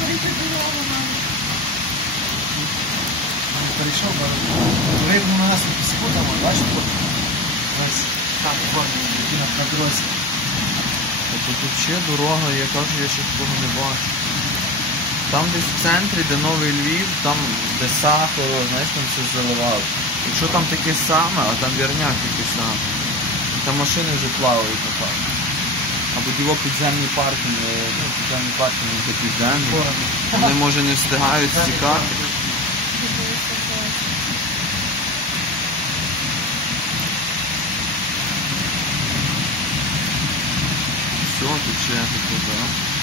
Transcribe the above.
Перейти дорогу нам. Перейшов, виявно на нас якісь там, бачите, ось так формі, які на, дорозі. Тобто тут ще дорога, я кажу, я ще такого не бачу. Там десь в центрі, де Новий Львів, там де Сахаро, знаєш, там все заливало. Якщо там таке саме, а там вірняк такий саме, там машини вже плавають на парк. Або його підземні паркінги, ну, підземні паркінги це. Вони може не встигають стікати. Все, тут ще тут, да.